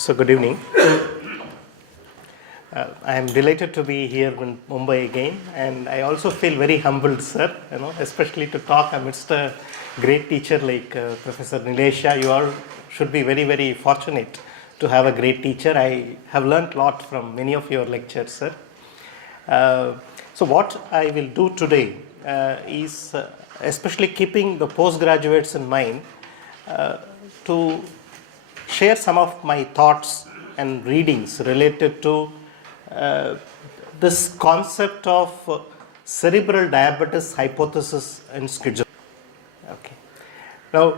So good evening. I am delighted to be here in Mumbai again, and I also feel very humbled, sir. Especially to talk amidst a great teacher like Professor Nilesha. You all should be very, very fortunate to have a great teacher. I have learnt a lot from many of your lectures, sir. So what I will do today is, especially keeping the postgraduates in mind, to share some of my thoughts and readings related to this concept of cerebral diabetes hypothesis in schizophrenia. Okay. Now,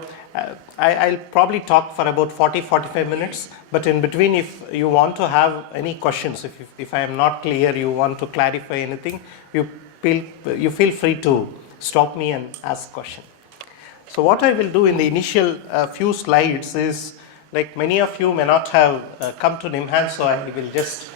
I'll probably talk for about 40-45 minutes, but in between, if you want to have any questions, if I am not clear, you want to clarify anything, you feel free to stop me and ask question. So what I will do in the initial few slides is, like many of you may not have come to NIMHANS, so I will just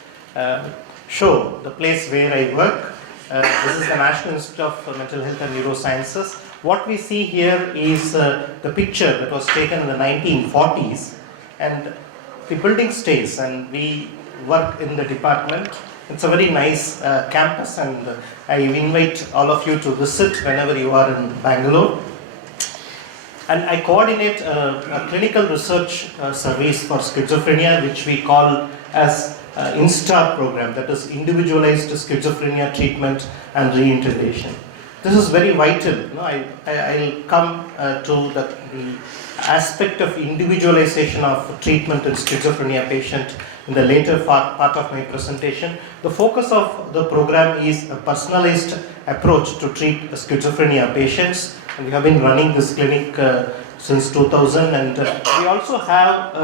show the place where I work. This is the National Institute of Mental Health and Neurosciences. What we see here is the picture that was taken in the 1940s, and the building stays, and we work in the department. It's a very nice campus, and I invite all of you to visit whenever you are in Bangalore. And I coordinate a clinical research service for schizophrenia, which we call as INSTAR program, that is Individualized Schizophrenia Treatment and Reintegration. This is very vital. I'll come to the aspect of individualization of treatment in schizophrenia patient in the later part of my presentation. The focus of the program is a personalized approach to treat schizophrenia patients. And we have been running this clinic since 2000, and we also have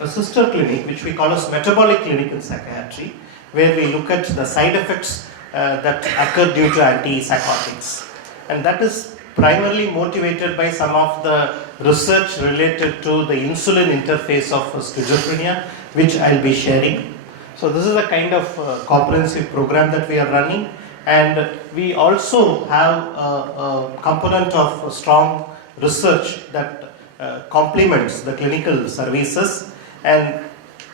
a sister clinic which we call as metabolic clinic in psychiatry, where we look at the side effects that occur due to antipsychotics, and that is primarily motivated by some of the research related to the insulin interface of schizophrenia, which I'll be sharing. So this is a kind of comprehensive program that we are running. And we also have a component of strong research that complements the clinical services, and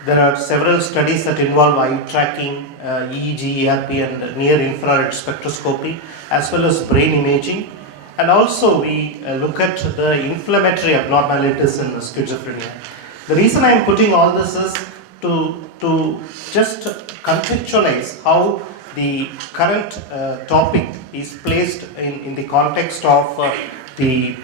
there are several studies that involve eye tracking, EEG, ERP, and near-infrared spectroscopy, as well as brain imaging. And also we look at the inflammatory abnormalities in schizophrenia. The reason I am putting all this is to just contextualize how the current topic is placed in the context of the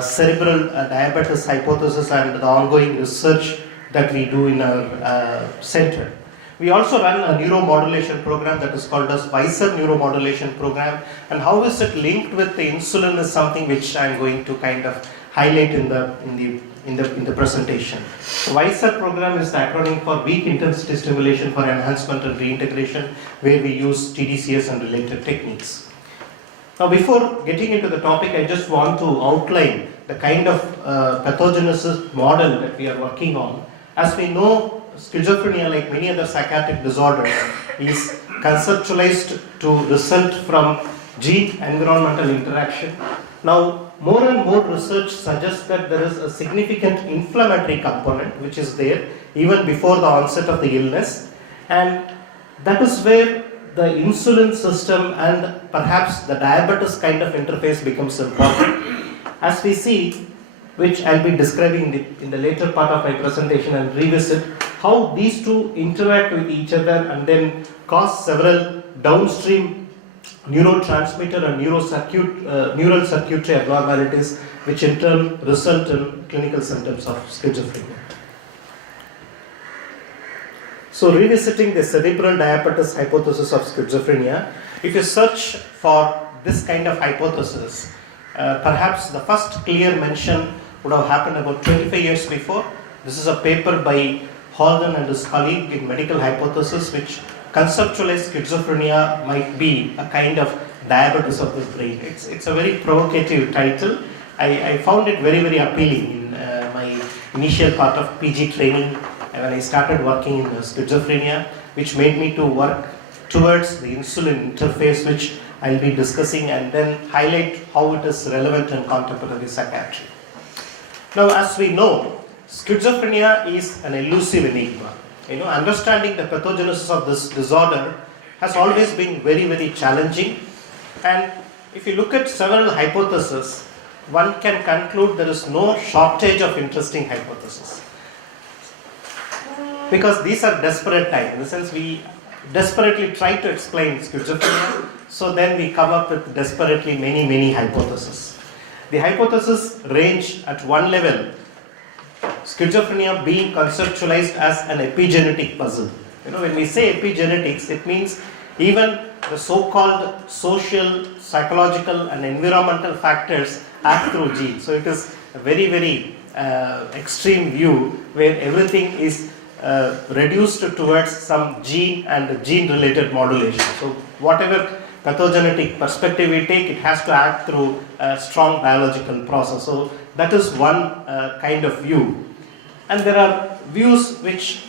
cerebral diabetes hypothesis and the ongoing research that we do in our center. We also run a neuromodulation program that is called as Visor Neuromodulation program, and how is it linked with the insulin is something which I am going to kind of highlight in the presentation. The Visor program is the acronym for Weak Intensity Stimulation for Enhancement and Reintegration, where we use Tdcs and related techniques. Now, before getting into the topic, I just want to outline the kind of pathogenesis model that we are working on. As we know, schizophrenia, like many other psychiatric disorders, is conceptualized to result from gene-environmental interaction. Now, more and more research suggests that there is a significant inflammatory component which is there even before the onset of the illness, and that is where the insulin system and perhaps the diabetes kind of interface becomes important. As we see, which I'll be describing in the later part of my presentation and revisit, how these two interact with each other and then cause several downstream neurotransmitter and neural circuitry abnormalities, which in turn result in clinical symptoms of schizophrenia. So, revisiting the cerebral diabetes hypothesis of schizophrenia, if you search for this kind of hypothesis, perhaps the first clear mention would have happened about 25 years before. This is a paper by Holden and his colleague in Medical Hypothesis, which conceptualized schizophrenia might be a kind of diabetes of the brain. It's a very provocative title. I found it very, very appealing in my initial part of PG training when I started working in schizophrenia, which made me to work towards the insulin interface, which I'll be discussing, and then highlight how it is relevant in contemporary psychiatry. Now, as we know, schizophrenia is an elusive enigma. Understanding the pathogenesis of this disorder has always been very, very challenging. And if you look at several hypotheses, one can conclude there is no shortage of interesting hypotheses. Because these are desperate times. In the sense, we desperately try to explain schizophrenia, so then we come up with desperately many, many hypotheses. The hypotheses range at one level, schizophrenia being conceptualized as an epigenetic puzzle. When we say epigenetics, it means even the so-called social, psychological and environmental factors act through genes. So it is a very, very extreme view where everything is reduced towards some gene and gene-related modulation. So whatever pathogenetic perspective we take, it has to act through a strong biological process. So that is one kind of view. And there are views which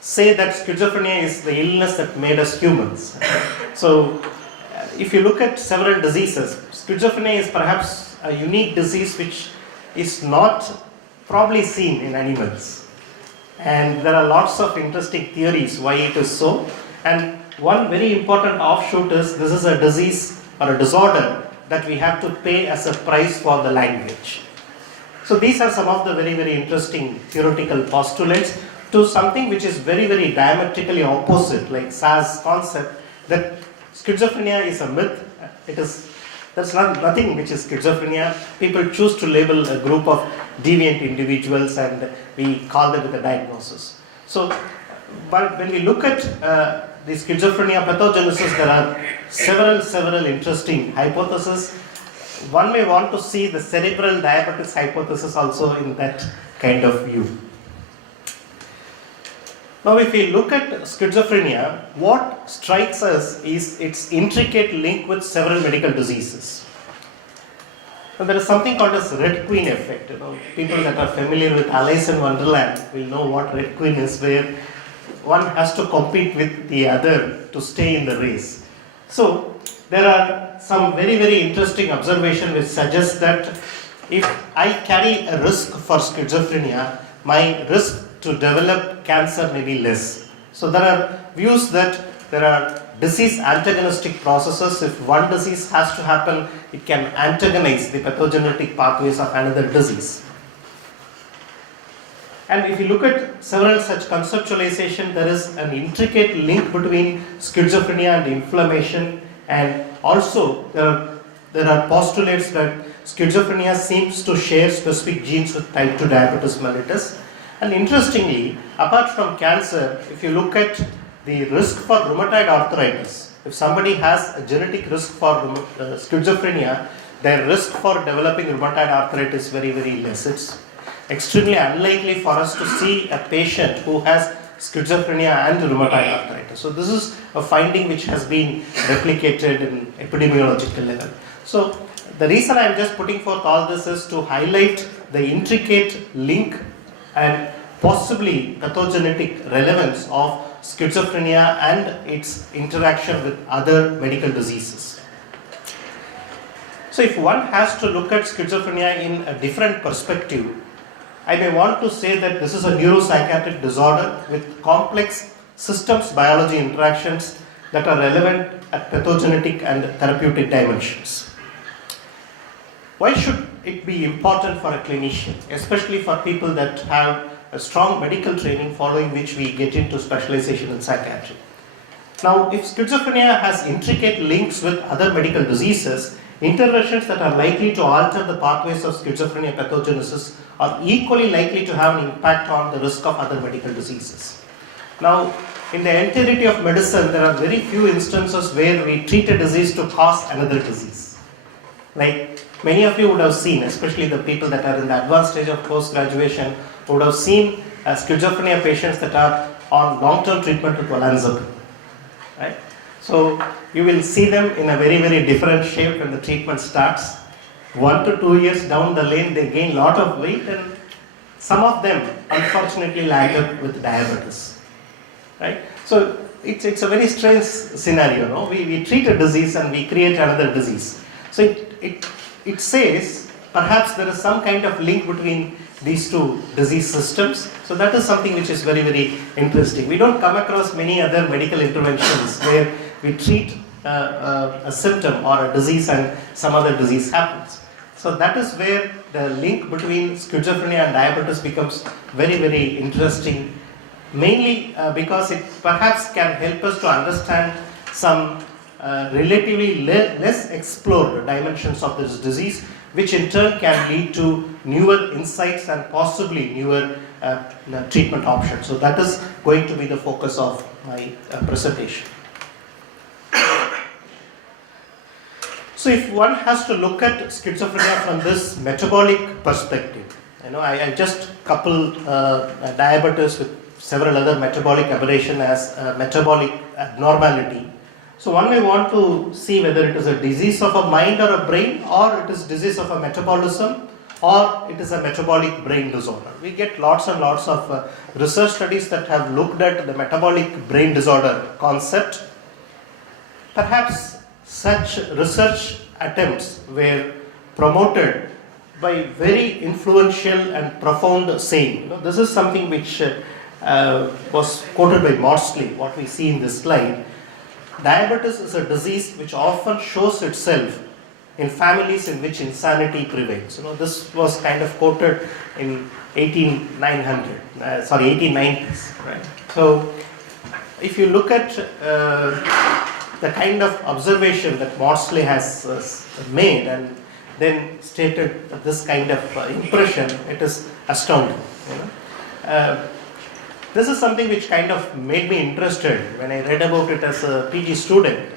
say that schizophrenia is the illness that made us humans. So if you look at several diseases, schizophrenia is perhaps a unique disease which is not probably seen in animals. And there are lots of interesting theories why it is so. And one very important offshoot is this is a disease or a disorder that we have to pay as a price for the language. So these are some of the very, very interesting theoretical postulates to something which is very, very diametrically opposite, like Sa's concept that schizophrenia is a myth. There's nothing which is schizophrenia. People choose to label a group of deviant individuals and we call them with a diagnosis. So, but when we look at the schizophrenia pathogenesis, there are several interesting hypotheses. One may want to see the cerebral diabetes hypothesis also in that kind of view. Now, if we look at schizophrenia, what strikes us is its intricate link with several medical diseases. And there is something called as Red Queen effect. People that are familiar with Alice in Wonderland will know what Red Queen is, where one has to compete with the other to stay in the race. So, there are some very, very interesting observations which suggest that if I carry a risk for schizophrenia, my risk to develop cancer may be less. So there are views that there are disease antagonistic processes. If one disease has to happen, it can antagonize the pathogenetic pathways of another disease. And if you look at several such conceptualization, there is an intricate link between schizophrenia and inflammation, and also there are postulates that schizophrenia seems to share specific genes with type 2 diabetes mellitus. And interestingly, apart from cancer, if you look at the risk for rheumatoid arthritis, if somebody has a genetic risk for schizophrenia, their risk for developing rheumatoid arthritis is very, very less. It's extremely unlikely for us to see a patient who has schizophrenia and rheumatoid arthritis. So this is a finding which has been replicated in epidemiological level. So the reason I am just putting forth all this is to highlight the intricate link and possibly pathogenetic relevance of schizophrenia and its interaction with other medical diseases. So if one has to look at schizophrenia in a different perspective, I may want to say that this is a neuropsychiatric disorder with complex systems biology interactions that are relevant at pathogenetic and therapeutic dimensions. Why should it be important for a clinician, especially for people that have a strong medical training following which we get into specialization in psychiatry? Now, if schizophrenia has intricate links with other medical diseases, interventions that are likely to alter the pathways of schizophrenia pathogenesis are equally likely to have an impact on the risk of other medical diseases. Now, in the entirety of medicine, there are very few instances where we treat a disease to cause another disease. Like many of you would have seen, especially the people that are in the advanced stage of post-graduation, would have seen schizophrenia patients that are on long-term treatment with olanzapine. Right? So you will see them in a very, very different shape when the treatment starts. 1 to 2 years down the lane, they gain a lot of weight, and some of them unfortunately land up with diabetes. Right? So it's a very strange scenario. No? We treat a disease and we create another disease. So it says perhaps there is some kind of link between these two disease systems. So that is something which is very, very interesting. We don't come across many other medical interventions where we treat a symptom or a disease and some other disease happens. So that is where the link between schizophrenia and diabetes becomes very, very interesting, mainly because it perhaps can help us to understand some relatively less explored dimensions of this disease, which in turn can lead to newer insights and possibly newer treatment options. So that is going to be the focus of my presentation. So if one has to look at schizophrenia from this metabolic perspective, I just couple diabetes with several other metabolic aberration as a metabolic abnormality. So one may want to see whether it is a disease of a mind or a brain, or it is disease of a metabolism, or it is a metabolic brain disorder. We get lots and lots of research studies that have looked at the metabolic brain disorder concept. Perhaps such research attempts were promoted by very influential and profound saying. This is something which was quoted by Maudsley, what we see in this slide. Diabetes is a disease which often shows itself in families in which insanity prevails. This was kind of quoted in 1890s. Right? So, if you look at the kind of observation that Maudsley has made and then stated this kind of impression, it is astounding. This is something which kind of made me interested when I read about it as a PG student.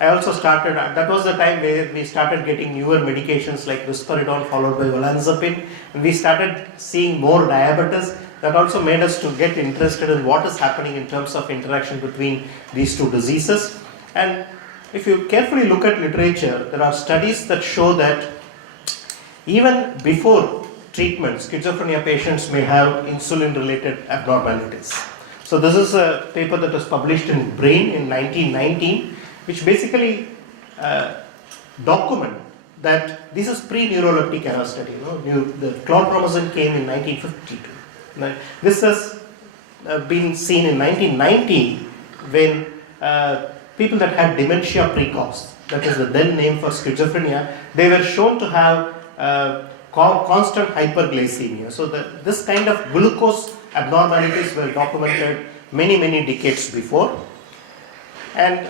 I also started, that was the time where we started getting newer medications like risperidone followed by olanzapine, and we started seeing more diabetes. That also made us to get interested in what is happening in terms of interaction between these two diseases. And if you carefully look at literature, there are studies that show that even before treatment, schizophrenia patients may have insulin-related abnormalities. So this is a paper that was published in Brain in 1919, which basically document that this is pre-neuroleptic era study. The clonpromazine came in 1952. Now, this has been seen in 1990 when people that had dementia precox, that is the then name for schizophrenia, they were shown to have constant hyperglycemia. So this kind of glucose abnormalities were documented many, many decades before. And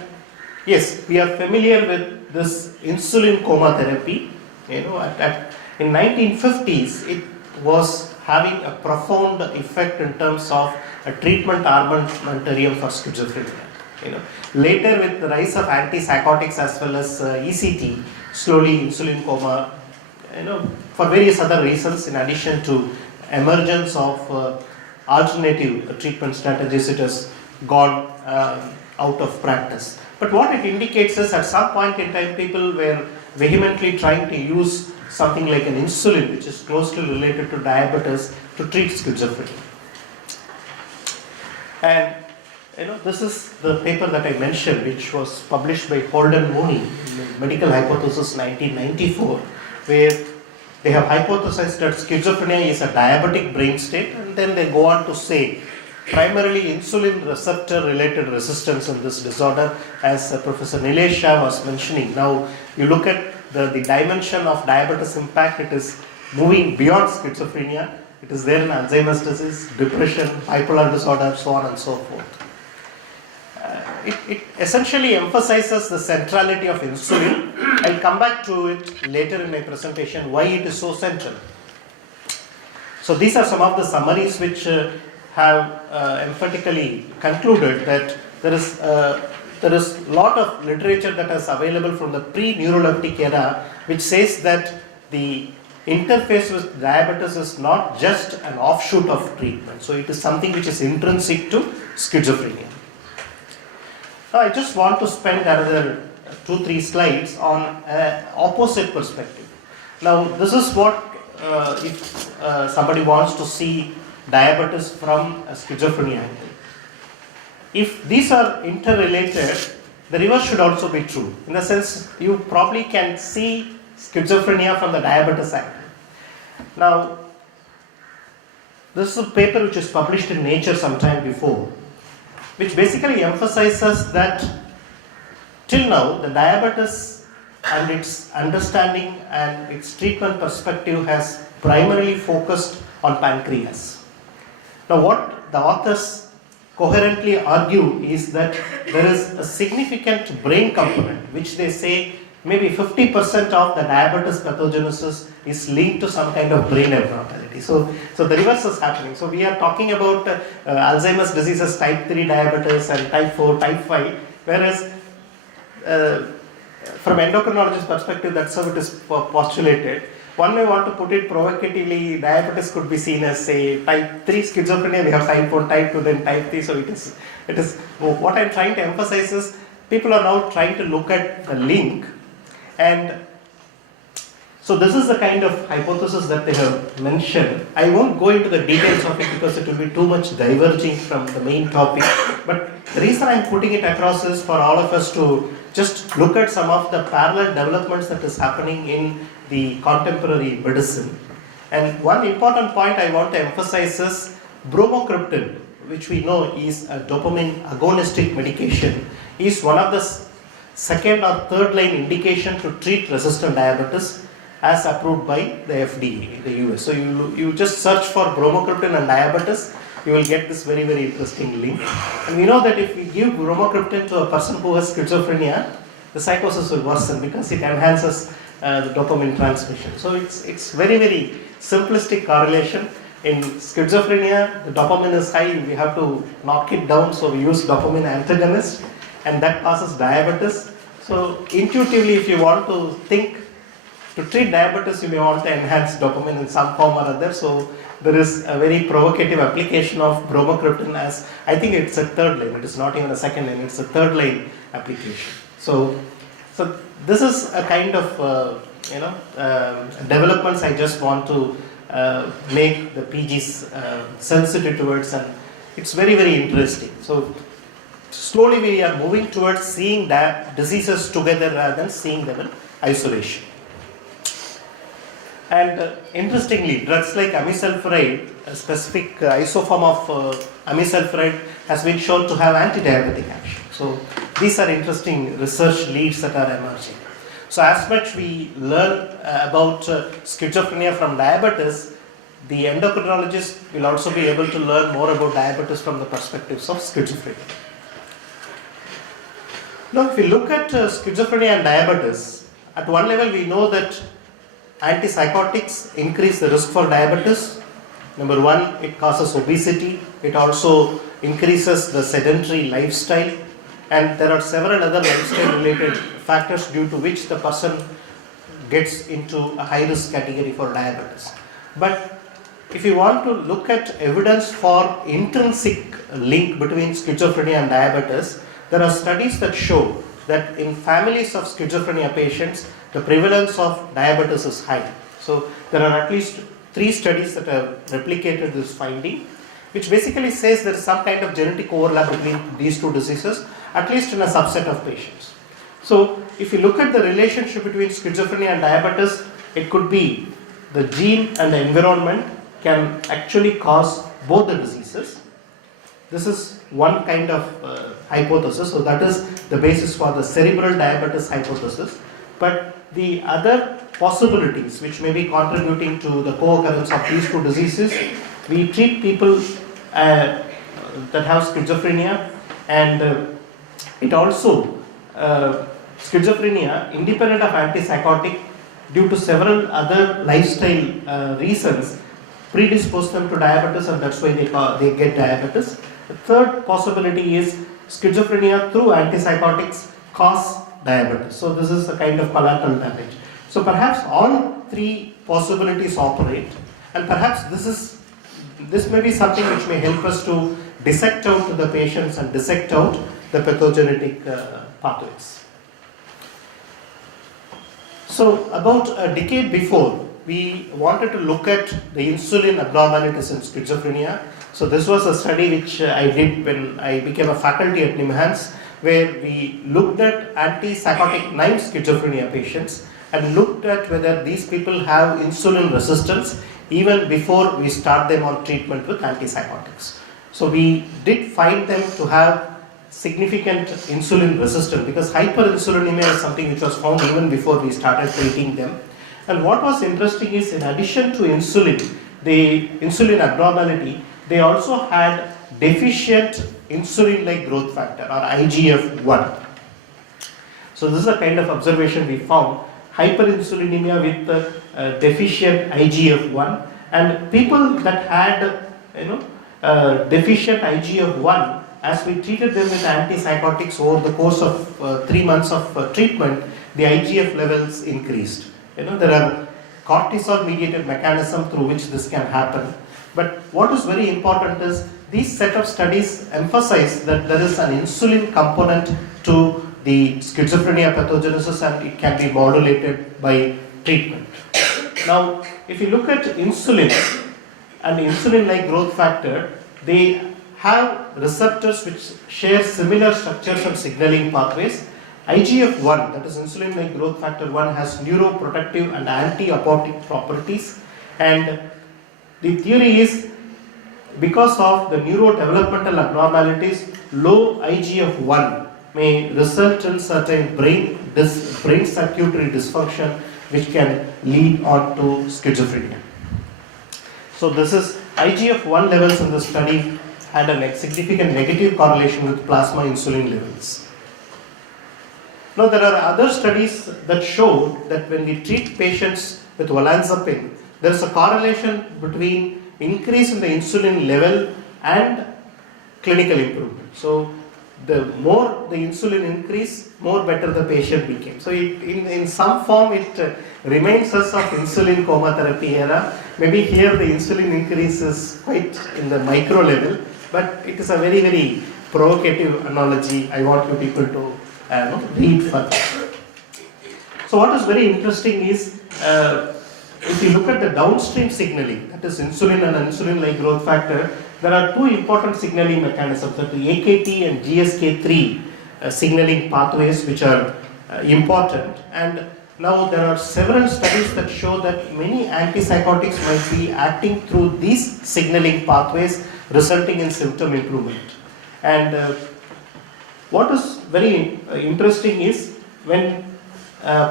yes, we are familiar with this insulin coma therapy. In 1950s, it was having a profound effect in terms of a treatment armamentarium for schizophrenia. Later, with the rise of antipsychotics as well as ECT, slowly insulin coma, for various other reasons, in addition to emergence of alternative treatment strategies, it has gone out of practice. But what it indicates is at some point in time, people were vehemently trying to use something like an insulin, which is closely related to diabetes, to treat schizophrenia. And this is the paper that I mentioned, which was published by Holden Mooney in Medical Hypothesis 1994, where they have hypothesized that schizophrenia is a diabetic brain state, and then they go on to say primarily insulin receptor related resistance in this disorder, as Professor Nilesha was mentioning. Now you look at the dimension of diabetes impact, it is moving beyond schizophrenia. It is there in Alzheimer's disease, depression, bipolar disorder, so on and so forth. It essentially emphasizes the centrality of insulin. I'll come back to it later in my presentation, why it is so central. So these are some of the summaries which have emphatically concluded that there is a lot of literature that is available from the pre-neuroleptic era, which says that the interface with diabetes is not just an offshoot of treatment. So it is something which is intrinsic to schizophrenia. Now I just want to spend another 2-3 slides on opposite perspective. Now this is what if somebody wants to see diabetes from a schizophrenia angle. If these are interrelated, the reverse should also be true. In the sense, you probably can see schizophrenia from the diabetes angle. Now, this is a paper which is published in Nature sometime before, which basically emphasizes that till now the diabetes and its understanding and its treatment perspective has primarily focused on pancreas. Now, what the authors coherently argue is that there is a significant brain component, which they say maybe 50% of the diabetes pathogenesis is linked to some kind of brain abnormality. So the reverse is happening. So we are talking about Alzheimer's diseases, type 3 diabetes and type 4, type 5, whereas from endocrinologist perspective, that's how it is postulated. One may want to put it provocatively, diabetes could be seen as, say, type 3 schizophrenia, we have type 4, type 2, then type 3, so it is what I'm trying to emphasize is, people are now trying to look at the link, and so this is the kind of hypothesis that they have mentioned. I won't go into the details of it because it will be too much diverging from the main topic, but the reason I'm putting it across is for all of us to just look at some of the parallel developments that is happening in the contemporary medicine. And one important point I want to emphasize is bromocriptine, which we know is a dopamine agonistic medication, is one of the second or third line indication to treat resistant diabetes as approved by the FDA in the US. So you just search for bromocriptine and diabetes, you will get this very, very interesting link. And we know that if we give bromocriptine to a person who has schizophrenia, the psychosis will worsen because it enhances the dopamine transmission. So it's very, very simplistic correlation. In schizophrenia, the dopamine is high, we have to knock it down, so we use dopamine antagonist, and that causes diabetes. So intuitively, if you want to think, to treat diabetes, you may want to enhance dopamine in some form or other. So there is a very provocative application of bromocriptine as, I think it's a third line, it is not even a second line, it's a third line application. So this is a kind of developments I just want to make the PGs sensitive towards, and it's very, very interesting. So slowly we are moving towards seeing diseases together rather than seeing them in isolation. And interestingly, drugs like amisulfuride, a specific isoform of amisulfuride, has been shown to have anti-diabetic action. So these are interesting research leads that are emerging. So as much we learn about schizophrenia from diabetes, the endocrinologist will also be able to learn more about diabetes from the perspectives of schizophrenia. Now, if we look at schizophrenia and diabetes, at one level we know that antipsychotics increase the risk for diabetes. Number one, it causes obesity. It also increases the sedentary lifestyle, and there are several other lifestyle related factors due to which the person gets into a high risk category for diabetes. But if you want to look at evidence for intrinsic link between schizophrenia and diabetes, there are studies that show that in families of schizophrenia patients, the prevalence of diabetes is high. So there are at least 3 studies that have replicated this finding, which basically says there is some kind of genetic overlap between these 2 diseases, at least in a subset of patients. So if you look at the relationship between schizophrenia and diabetes, it could be the gene and the environment can actually cause both the diseases. This is one kind of hypothesis, so that is the basis for the cerebral diabetes hypothesis. But the other possibilities which may be contributing to the co-occurrence of these 2 diseases, we treat people that have schizophrenia, and it also, schizophrenia independent of antipsychotic, due to several other lifestyle reasons, predispose them to diabetes, and that's why they get diabetes. The third possibility is schizophrenia through antipsychotics cause diabetes. So this is a kind of collateral damage. So perhaps all 3 possibilities operate, and perhaps this may be something which may help us to dissect out the patients and dissect out the pathogenetic pathways. So about a decade before, we wanted to look at the insulin abnormalities in schizophrenia. So this was a study which I did when I became a faculty at NIMHANS, where we looked at antipsychotic naive schizophrenia patients, and looked at whether these people have insulin resistance even before we start them on treatment with antipsychotics. So we did find them to have significant insulin resistance, because hyperinsulinemia is something which was found even before we started treating them. And what was interesting is, in addition to insulin, the insulin abnormality, they also had deficient insulin-like growth factor, or IGF-1. So this is a kind of observation we found: hyperinsulinemia with deficient IGF-1, and people that had deficient IGF-1, as we treated them with antipsychotics over the course of 3 months of treatment, the IGF levels increased. There are cortisol-mediated mechanisms through which this can happen. But what is very important is, these set of studies emphasize that there is an insulin component to the schizophrenia pathogenesis, and it can be modulated by treatment. Now, if you look at insulin and insulin-like growth factor, they have receptors which share similar structures and signaling pathways. IGF-1, that is insulin-like growth factor 1, has neuroprotective and anti-apoptic properties, and the theory is, because of the neurodevelopmental abnormalities, low IGF-1 may result in certain brain circuitry dysfunction, which can lead on to schizophrenia. So this is IGF-1 levels in the study had a significant negative correlation with plasma insulin levels. Now, there are other studies that show that when we treat patients with olanzapine, there is a correlation between increase in the insulin level and clinical improvement. So the more the insulin increase, more better the patient became. So in some form it reminds us of insulin coma therapy era. Maybe here the insulin increase is quite in the micro level, but it is a very, very provocative analogy. I want you people to read further. So what is very interesting is, if you look at the downstream signaling, that is insulin and insulin-like growth factor, there are two important signaling mechanisms, that the AKT and GSK3 signaling pathways, which are important. And now there are several studies that show that many antipsychotics might be acting through these signaling pathways, resulting in symptom improvement. And what is very interesting is, when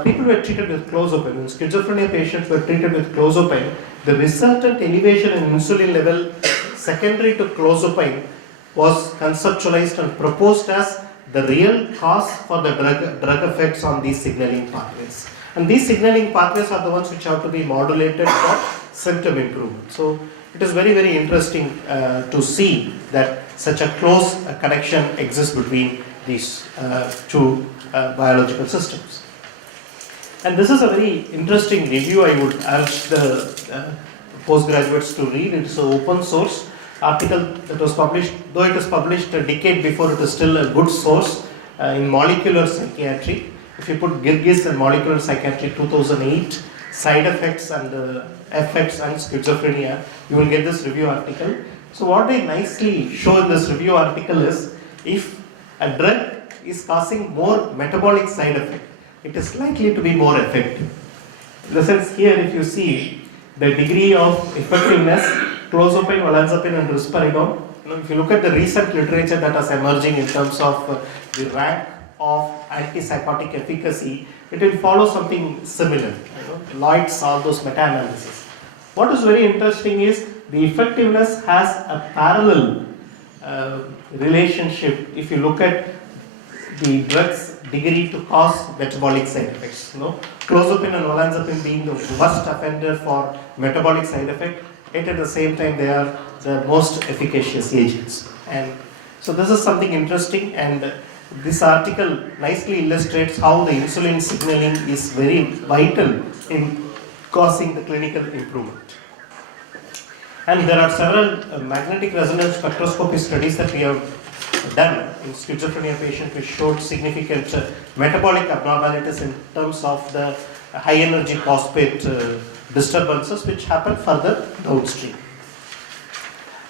people were treated with clozapine, when schizophrenia patients were treated with clozapine, the resultant elevation in insulin level secondary to clozapine was conceptualized and proposed as the real cause for the drug effects on these signaling pathways. And these signaling pathways are the ones which have to be modulated for symptom improvement. So it is very, very interesting to see that such a close connection exists between these two biological systems. And this is a very interesting review I would urge the postgraduates to read. It is an open source article that was published, though it was published a decade before, it is still a good source in Molecular Psychiatry. If you put Girgis and Molecular Psychiatry 2008, side effects and effects and schizophrenia, you will get this review article. So what they nicely show in this review article is, if a drug is causing more metabolic side effect, it is likely to be more effective. In the sense, here if you see the degree of effectiveness, clozapine, olanzapine and risperidone, if you look at the recent literature that is emerging in terms of the rank of antipsychotic efficacy, it will follow something similar. Lloyd's, all those meta-analysis. What is very interesting is, the effectiveness has a parallel relationship if you look at the drug's degree to cause metabolic side effects. Clozapine and olanzapine being the worst offender for metabolic side effect, yet at the same time they are the most efficacious agents. And so this is something interesting, and this article nicely illustrates how the insulin signaling is very vital in causing the clinical improvement. And there are several magnetic resonance spectroscopy studies that we have done in schizophrenia patients which showed significant metabolic abnormalities in terms of the high energy phosphate disturbances which happen further downstream.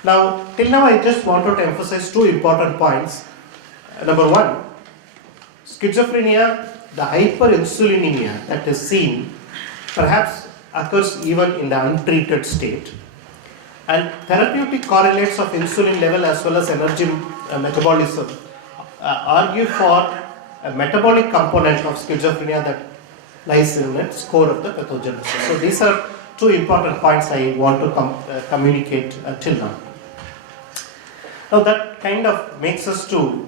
Now, till now I just wanted to emphasize two important points. Number one, schizophrenia the hyperinsulinemia that is seen perhaps occurs even in the untreated state. And therapeutic correlates of insulin level as well as energy metabolism argue for a metabolic component of schizophrenia that lies in its core of the pathogenesis. So these are two important points I want to communicate till now. Now that kind of makes us to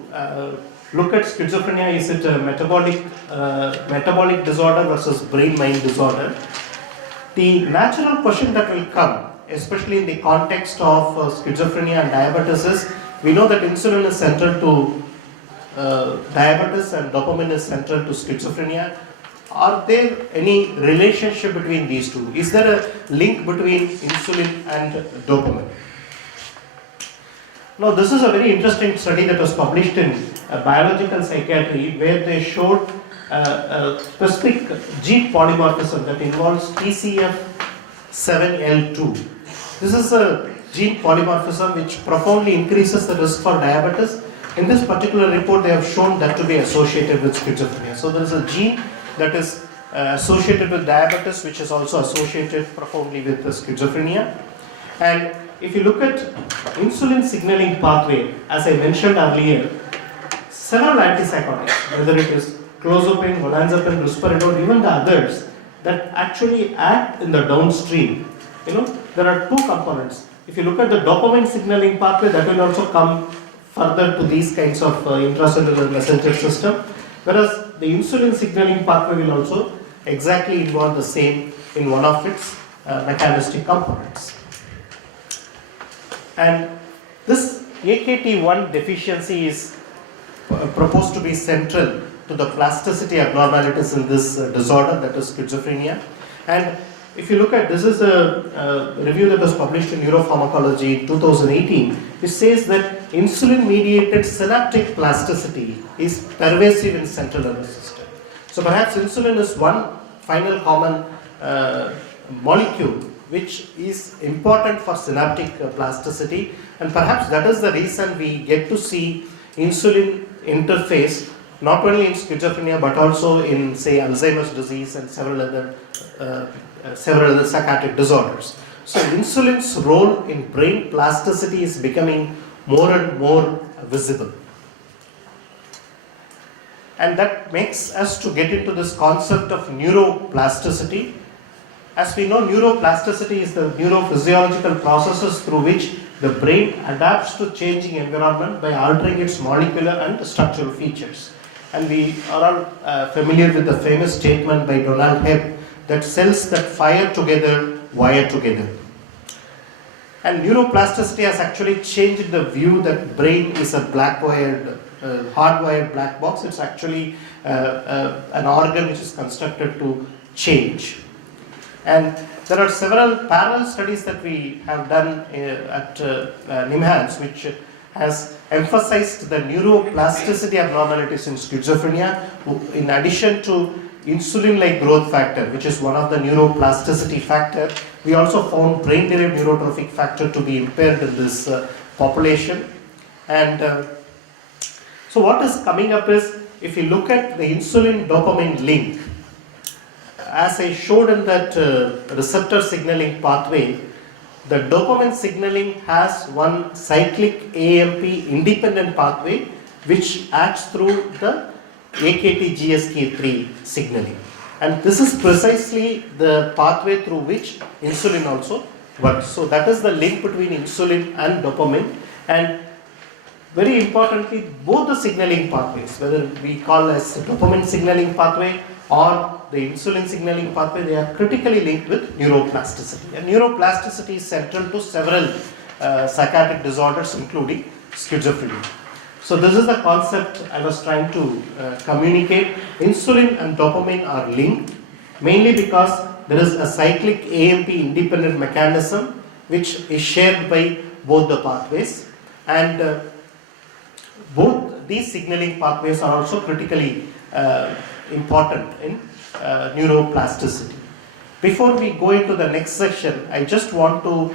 look at schizophrenia. Is it a metabolic disorder versus brain-mind disorder? The natural question that will come, especially in the context of schizophrenia and diabetes, is we know that insulin is central to diabetes and dopamine is central to schizophrenia. Are there any relationship between these two? Is there a link between insulin and dopamine? Now, this is a very interesting study that was published in Biological Psychiatry, where they showed a specific gene polymorphism that involves TCF7L2. This is a gene polymorphism which profoundly increases the risk for diabetes. In this particular report, they have shown that to be associated with schizophrenia. So there is a gene that is associated with diabetes, which is also associated profoundly with the schizophrenia. And if you look at insulin signaling pathway, as I mentioned earlier, several antipsychotics, whether it is clozapine, olanzapine, risperidone, even the others that actually act in the downstream, there are two components. If you look at the dopamine signaling pathway, that will also come further to these kinds of intracellular messenger system, whereas the insulin signaling pathway will also exactly involve the same in one of its mechanistic components. And this AKT1 deficiency is proposed to be central to the plasticity abnormalities in this disorder, that is schizophrenia. And if you look at, this is a review that was published in Neuropharmacology in 2018, it says that insulin-mediated synaptic plasticity is pervasive in central nervous system. So perhaps insulin is one final common molecule which is important for synaptic plasticity, and perhaps that is the reason we get to see insulin interface not only in schizophrenia but also in, say, Alzheimer's disease and several other psychiatric disorders. So insulin's role in brain plasticity is becoming more and more visible. And that makes us to get into this concept of neuroplasticity. As we know, neuroplasticity is the neurophysiological processes through which the brain adapts to changing environment by altering its molecular and structural features. And we are all familiar with the famous statement by Donald Hebb that cells that fire together wire together. And neuroplasticity has actually changed the view that brain is a hardwired black box. It's actually an organ which is constructed to change. And there are several parallel studies that we have done at NIMHANS, which has emphasized the neuroplasticity abnormalities in schizophrenia, in addition to insulin-like growth factor, which is one of the neuroplasticity factor. We also found brain-derived neurotrophic factor to be impaired in this population. And so what is coming up is, if you look at the insulin-dopamine link, as I showed in that receptor signaling pathway, the dopamine signaling has one cyclic AMP independent pathway which acts through the AKT-GSK3 signaling. And this is precisely the pathway through which insulin also works. So that is the link between insulin and dopamine. And very importantly, both the signaling pathways, whether we call as dopamine signaling pathway or the insulin signaling pathway, they are critically linked with neuroplasticity. And neuroplasticity is central to several psychiatric disorders, including schizophrenia. So this is the concept I was trying to communicate. Insulin and dopamine are linked, mainly because there is a cyclic AMP independent mechanism which is shared by both the pathways, and both these signaling pathways are also critically important in neuroplasticity. Before we go into the next section, I just want to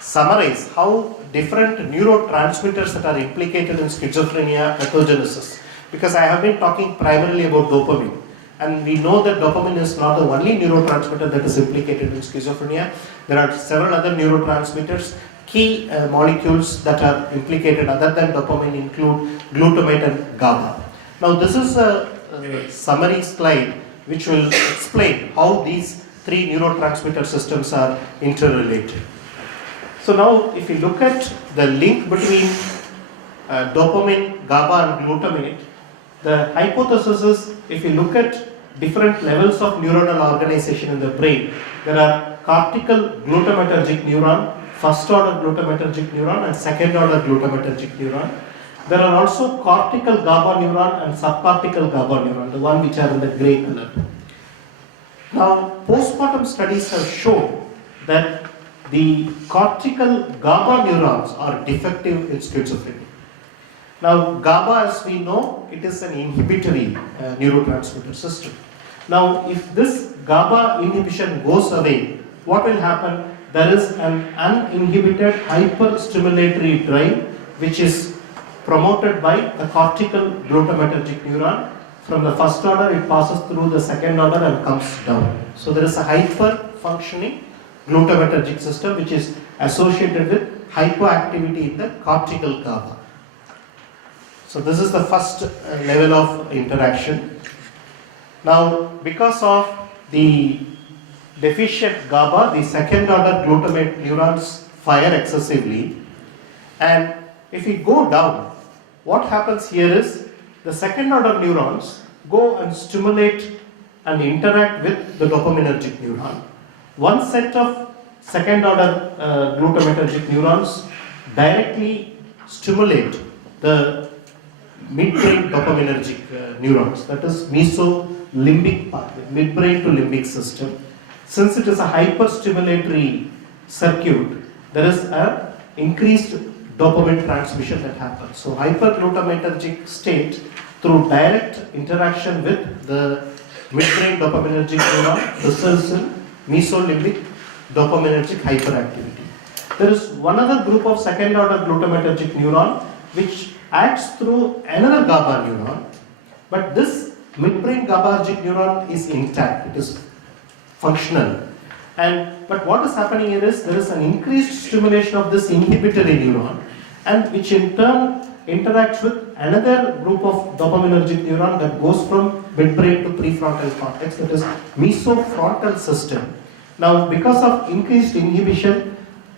summarize how different neurotransmitters that are implicated in schizophrenia pathogenesis, because I have been talking primarily about dopamine. And we know that dopamine is not the only neurotransmitter that is implicated in schizophrenia. There are several other neurotransmitters. Key molecules that are implicated other than dopamine include glutamate and GABA. Now this is a summary slide which will explain how these three neurotransmitter systems are interrelated. So now if you look at the link between dopamine, GABA and glutamate, the hypothesis is if you look at different levels of neuronal organization in the brain, there are cortical glutamatergic neuron, first order glutamatergic neuron and second order glutamatergic neuron. There are also cortical GABA neuron and subcortical GABA neuron, the one which are in the grey color. Now, postmortem studies have shown that the cortical GABA neurons are defective in schizophrenia. Now, GABA, as we know, it is an inhibitory neurotransmitter system. Now, if this GABA inhibition goes away, what will happen? There is an uninhibited hyperstimulatory drive which is promoted by the cortical glutamatergic neuron. From the first order, it passes through the second order and comes down. So there is a hyper-functioning glutamatergic system which is associated with hypoactivity in the cortical GABA. So this is the first level of interaction. Now, because of the deficient GABA, the second order glutamate neurons fire excessively, and if we go down, what happens here is the second order neurons go and stimulate and interact with the dopaminergic neuron. One set of second order glutamatergic neurons directly stimulate the midbrain dopaminergic neurons, that is mesolimbic pathway, midbrain to limbic system. Since it is a hyperstimulatory circuit, there is an increased dopamine transmission that happens. So hyperglutamatergic state through direct interaction with the midbrain dopaminergic neuron results in mesolimbic dopaminergic hyperactivity. There is one other group of second order glutamatergic neuron which acts through another GABA neuron, but this midbrain GABAergic neuron is intact, it is functional. But what is happening here is there is an increased stimulation of this inhibitory neuron, and which in turn interacts with another group of dopaminergic neuron that goes from midbrain to prefrontal cortex, that is mesofrontal system. Now, because of increased inhibition,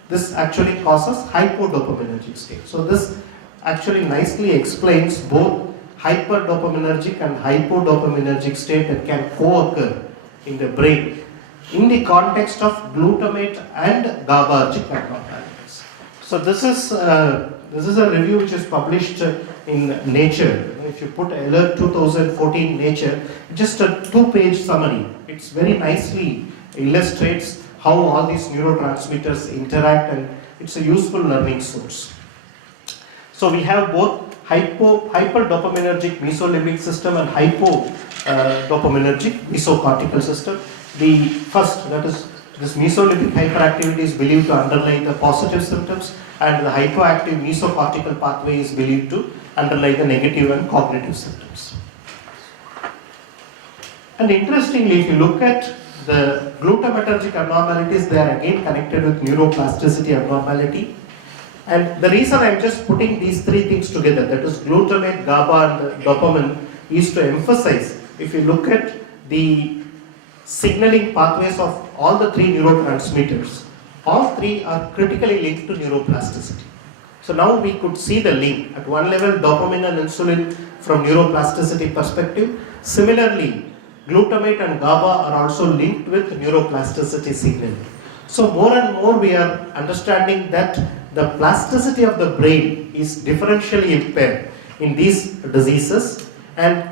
this actually causes hypodopaminergic state. So this actually nicely explains both hyperdopaminergic and hypodopaminergic state that can co-occur in the brain in the context of glutamate and GABAergic abnormalities. So this is a review which is published in Nature. If you put alert 2014 Nature, just a 2-page summary. It's very nicely illustrates how all these neurotransmitters interact, and it's a useful learning source. So we have both hyperdopaminergic mesolimbic system and hypodopaminergic mesocortical system. The first, that is, this mesolimbic hyperactivity is believed to underlie the positive symptoms, and the hypoactive mesocortical pathway is believed to underlie the negative and cognitive symptoms. And interestingly, if you look at the glutamatergic abnormalities, they are again connected with neuroplasticity abnormality. And the reason I am just putting these three things together, that is glutamate, GABA and dopamine, is to emphasize, if you look at the signaling pathways of all the three neurotransmitters, all three are critically linked to neuroplasticity. So now we could see the link at one level, dopamine and insulin from neuroplasticity perspective. Similarly, glutamate and GABA are also linked with neuroplasticity signaling. So more and more we are understanding that the plasticity of the brain is differentially impaired in these diseases, and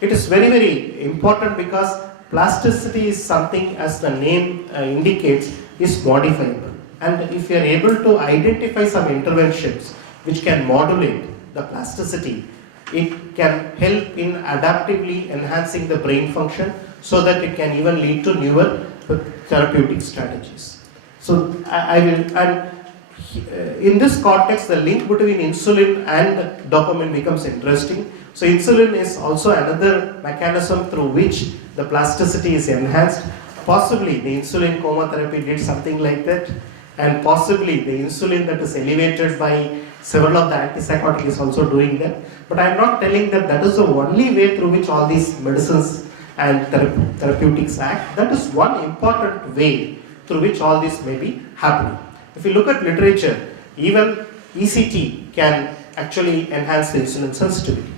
it is very, very important because plasticity is something, as the name indicates, is modifiable. And if you are able to identify some interventions which can modulate the plasticity, it can help in adaptively enhancing the brain function so that it can even lead to newer therapeutic strategies. So I will, and in this context, the link between insulin and dopamine becomes interesting. So insulin is also another mechanism through which the plasticity is enhanced. Possibly the insulin coma therapy did something like that, and possibly the insulin that is elevated by several of the antipsychotics is also doing that. But I am not telling that that is the only way through which all these medicines and therapeutics act. That is one important way through which all this may be happening. If you look at literature, even ECT can actually enhance the insulin sensitivity.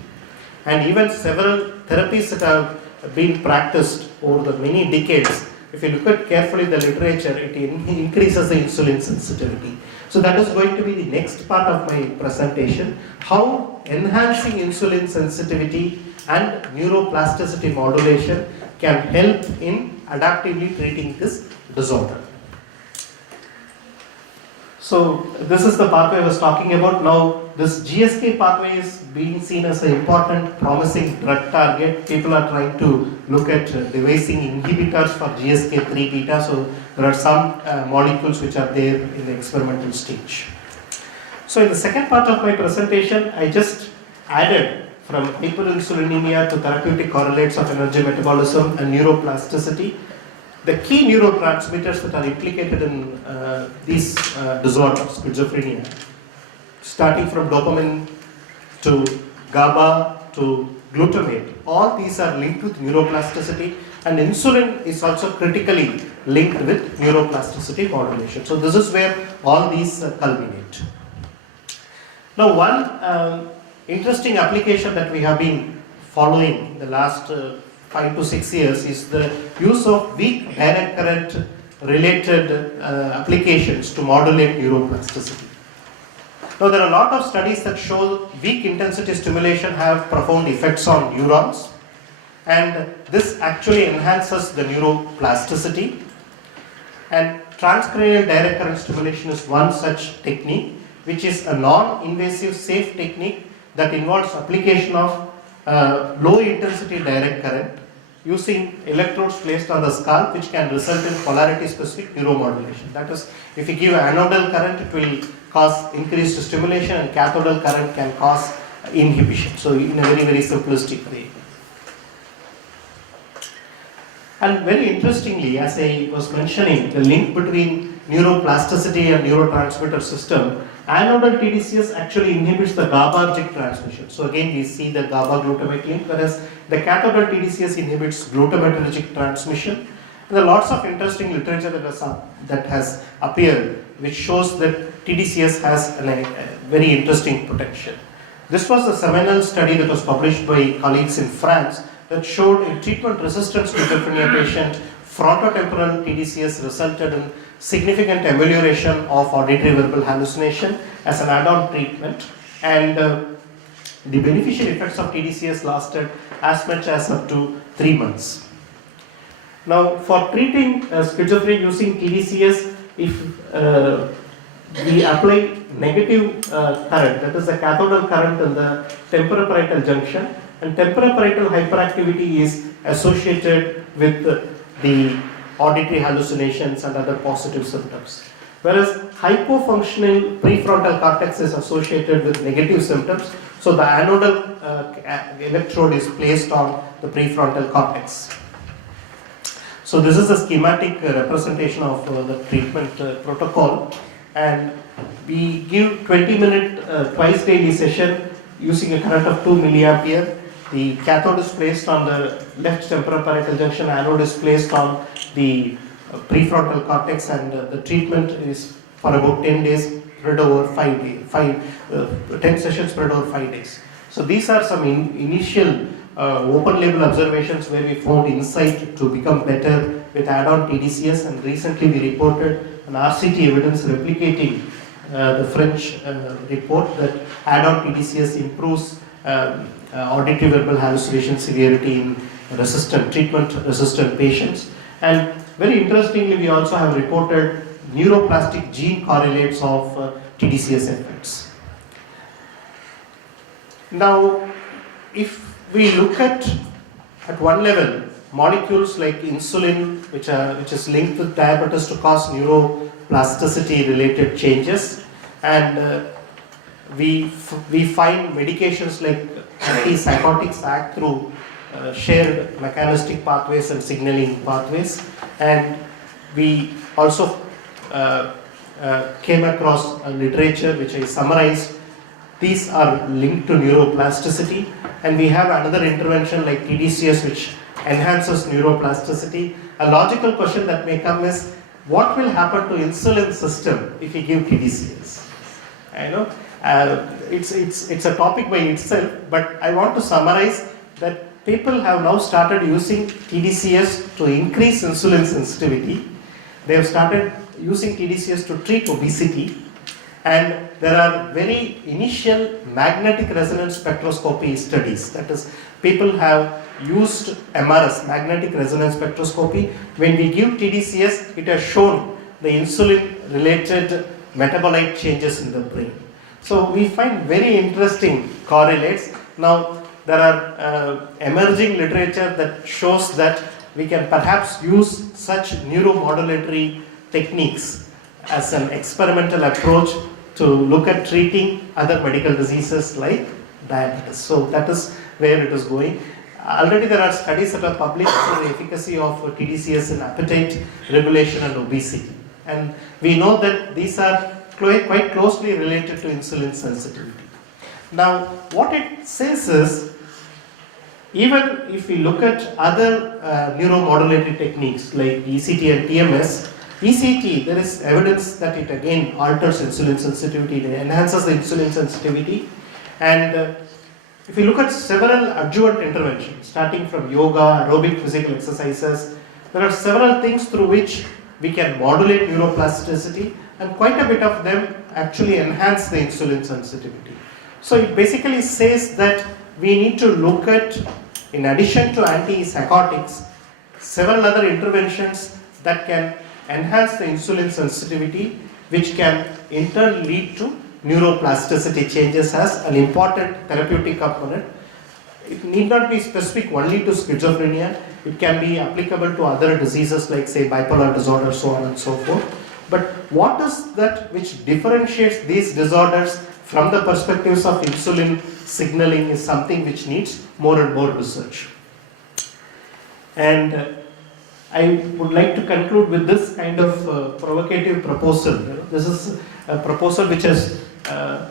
And even several therapies that have been practiced over the many decades, if you look at carefully the literature, it increases the insulin sensitivity. So that is going to be the next part of my presentation, how enhancing insulin sensitivity and neuroplasticity modulation can help in adaptively treating this disorder. So this is the pathway I was talking about. Now this GSK pathway is being seen as an important promising drug target. People are trying to look at devising inhibitors for GSK3 beta. So there are some molecules which are there in the experimental stage. So in the second part of my presentation, I just added from hyperinsulinemia to therapeutic correlates of energy metabolism and neuroplasticity, the key neurotransmitters that are implicated in these disorders, schizophrenia, starting from dopamine to GABA to glutamate, all these are linked with neuroplasticity, and insulin is also critically linked with neuroplasticity modulation. So this is where all these culminate. Now one interesting application that we have been following the last 5 to 6 years is the use of weak direct current related applications to modulate neuroplasticity. Now there are a lot of studies that show weak intensity stimulation have profound effects on neurons, and this actually enhances the neuroplasticity, and transcranial direct current stimulation is one such technique, which is a non-invasive safe technique that involves application of low intensity direct current using electrodes placed on the scalp, which can result in polarity specific neuromodulation. That is, if you give anodal current, it will cause increased stimulation, and cathodal current can cause inhibition. So in a very, very simplistic way. And very interestingly, as I was mentioning, the link between neuroplasticity and neurotransmitter system, anodal Tdcs actually inhibits the GABAergic transmission. So again we see the GABA glutamate link, whereas the cathodal Tdcs inhibits glutamatergic transmission. And there are lots of interesting literature that has appeared which shows that TDCS has a very interesting potential. This was a seminal study that was published by colleagues in France that showed in treatment-resistant schizophrenia patient, frontotemporal TDCS resulted in significant amelioration of auditory verbal hallucination as an add-on treatment, and the beneficial effects of TDCS lasted as much as up to 3 months. Now, for treating schizophrenia using TDCS, if we apply negative current, that is the cathodal current in the temporoparietal junction, and temporoparietal hyperactivity is associated with the auditory hallucinations and other positive symptoms. Whereas hypofunctional prefrontal cortex is associated with negative symptoms, so the anodal electrode is placed on the prefrontal cortex. So this is a schematic representation of the treatment protocol, and we give 20-minute twice daily session using a current of 2 milliampere. The cathode is placed on the left temporoparietal junction, anode is placed on the prefrontal cortex, and the treatment is for about 10 days spread over 5 days, 10 sessions spread over 5 days. So these are some initial open label observations where we found insight to become better with add-on TDCS, and recently we reported an RCT evidence replicating the French report that add-on TDCS improves auditory verbal hallucination severity in treatment-resistant patients. And very interestingly, we also have reported neuroplastic gene correlates of TDCS effects. Now, if we look at one level, molecules like insulin, which is linked with diabetes to cause neuroplasticity related changes, and we find medications like antipsychotics act through shared mechanistic pathways and signaling pathways, and we also came across a literature which I summarized. These are linked to neuroplasticity, and we have another intervention like Tdcs which enhances neuroplasticity. A logical question that may come is, what will happen to insulin system if we give Tdcs? I know it's a topic by itself, but I want to summarize that people have now started using Tdcs to increase insulin sensitivity. They have started using Tdcs to treat obesity, and there are very initial magnetic resonance spectroscopy studies. That is, people have used MRS, magnetic resonance spectroscopy. When we give Tdcs, it has shown the insulin related metabolite changes in the brain. So we find very interesting correlates. Now there are emerging literature that shows that we can perhaps use such neuromodulatory techniques as an experimental approach to look at treating other medical diseases like diabetes. So that is where it is going. Already there are studies that are published on the efficacy of Tdcs in appetite regulation and obesity. And we know that these are quite closely related to insulin sensitivity. Now, what it says is, even if we look at other neuromodulatory techniques like ECT and TMS, ECT, there is evidence that it again alters insulin sensitivity, it enhances the insulin sensitivity. And if you look at several adjuvant interventions, starting from yoga, aerobic physical exercises, there are several things through which we can modulate neuroplasticity, and quite a bit of them actually enhance the insulin sensitivity. So it basically says that we need to look at, in addition to antipsychotics, several other interventions that can enhance the insulin sensitivity, which can in turn lead to neuroplasticity changes as an important therapeutic component. It need not be specific only to schizophrenia. It can be applicable to other diseases like, say, bipolar disorder, so on and so forth. But what is that which differentiates these disorders from the perspectives of insulin signaling is something which needs more and more research. And I would like to conclude with this kind of provocative proposal. This is a proposal which has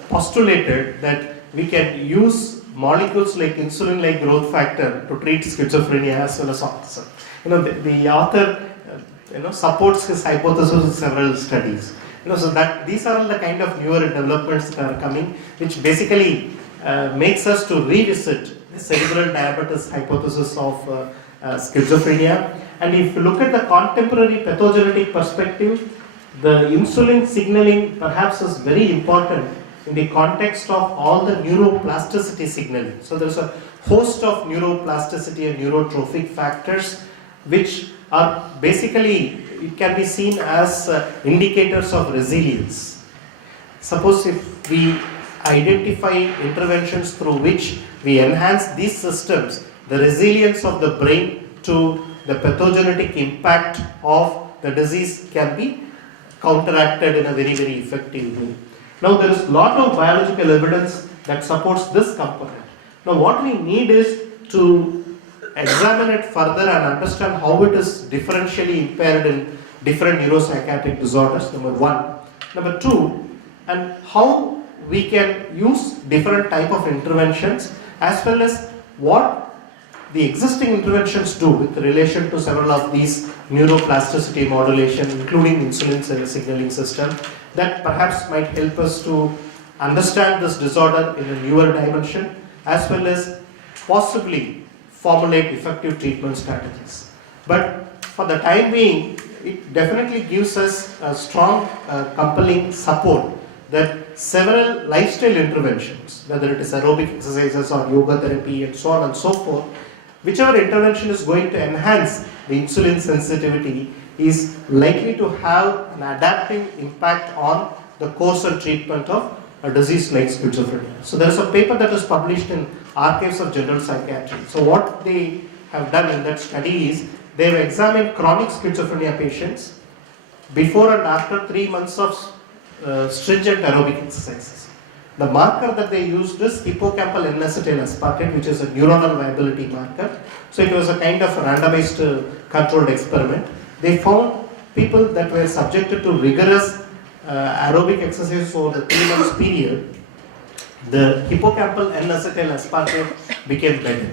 postulated that we can use molecules like insulin like growth factor to treat schizophrenia as well as autism. The author supports his hypothesis with several studies. So that these are all the kind of newer developments that are coming, which basically makes us to revisit the cerebral diabetes hypothesis of schizophrenia. And if you look at the contemporary pathogenetic perspective, the insulin signaling perhaps is very important in the context of all the neuroplasticity signaling. So there is a host of neuroplasticity and neurotrophic factors which are basically, it can be seen as indicators of resilience. Suppose if we identify interventions through which we enhance these systems, the resilience of the brain to the pathogenetic impact of the disease can be counteracted in a very, very effective way. Now there is a lot of biological evidence that supports this component. Now what we need is to examine it further and understand how it is differentially impaired in different neuropsychiatric disorders, number one. Number two, and how we can use different type of interventions, as well as what the existing interventions do with relation to several of these neuroplasticity modulation, including insulin signaling system, that perhaps might help us to understand this disorder in a newer dimension, as well as possibly formulate effective treatment strategies. But for the time being, it definitely gives us a strong, compelling support that several lifestyle interventions, whether it is aerobic exercises or yoga therapy and so on and so forth, whichever intervention is going to enhance the insulin sensitivity is likely to have an adaptive impact on the course and treatment of a disease like schizophrenia. So there is a paper that was published in Archives of General Psychiatry. So what they have done in that study is they have examined chronic schizophrenia patients before and after 3 months of stringent aerobic exercises. The marker that they used is hippocampal N-acetyl aspartate, which is a neuronal viability marker. So it was a kind of randomized controlled experiment. They found people that were subjected to rigorous aerobic exercises over the 3 months period, the hippocampal N-acetyl aspartate became better.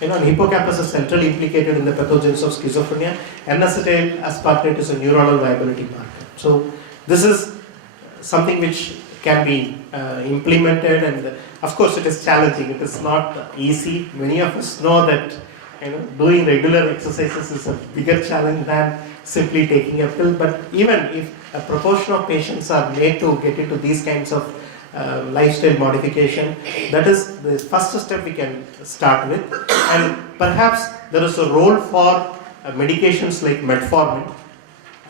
And hippocampus is centrally implicated in the pathogens of schizophrenia. N-acetyl aspartate is a neuronal viability marker. So this is something which can be implemented, and of course it is challenging. It is not easy. Many of us know that doing regular exercises is a bigger challenge than simply taking a pill. But even if a proportion of patients are made to get into these kinds of lifestyle modification, that is the first step we can start with. And perhaps there is a role for medications like metformin.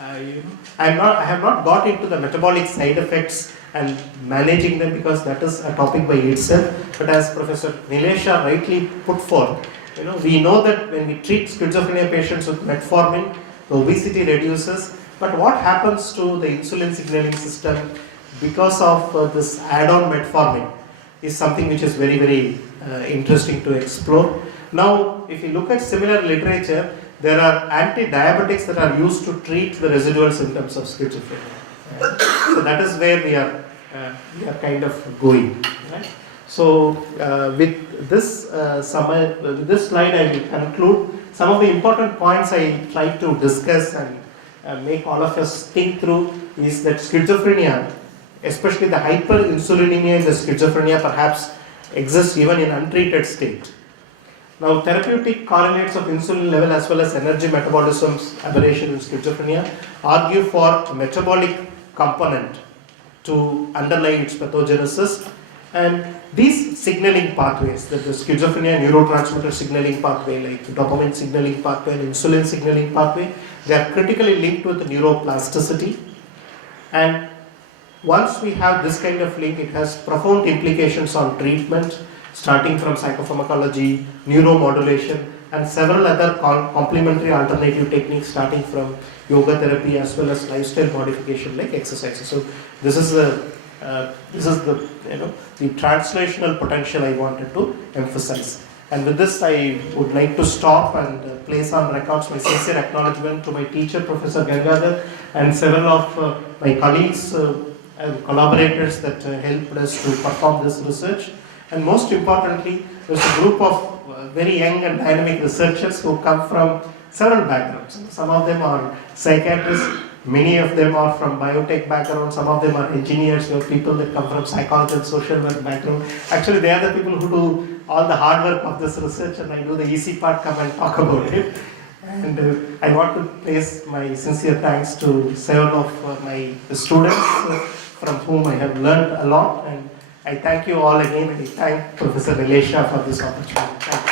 I have not got into the metabolic side effects and managing them, because that is a topic by itself. But as Professor Nilesha rightly put forth, we know that when we treat schizophrenia patients with metformin, the obesity reduces. But what happens to the insulin signaling system because of this add-on metformin is something which is very, very interesting to explore. Now, if you look at similar literature, there are anti-diabetics that are used to treat the residual symptoms of schizophrenia. So that is where we are kind of going. Right? So with this this slide, I will conclude. Some of the important points I try to discuss and make all of us think through is that schizophrenia, especially the hyperinsulinemia in the schizophrenia, perhaps exists even in untreated state. Now, therapeutic correlates of insulin level as well as energy metabolism's aberration in schizophrenia argue for a metabolic component to underlie its pathogenesis. And these signaling pathways, that the schizophrenia neurotransmitter signaling pathway, like the dopamine signaling pathway and insulin signaling pathway, they are critically linked with neuroplasticity. And once we have this kind of link, it has profound implications on treatment, starting from psychopharmacology, neuromodulation, and several other complementary alternative techniques, starting from yoga therapy as well as lifestyle modification like exercises. So this is the translational potential I wanted to emphasize. And with this, I would like to stop and place on records my sincere acknowledgement to my teacher, Professor Gangadhar, and several of my colleagues and collaborators that helped us to perform this research. And most importantly, there's a group of very young and dynamic researchers who come from several backgrounds. Some of them are psychiatrists, many of them are from biotech background, some of them are engineers, you have people that come from psychology and social work background. Actually, they are the people who do all the hard work of this research, and I do the easy part, come and talk about it. And I want to place my sincere thanks to several of my students from whom I have learned a lot. And I thank you all again, and I thank Professor Nilesha for this opportunity. Thank you.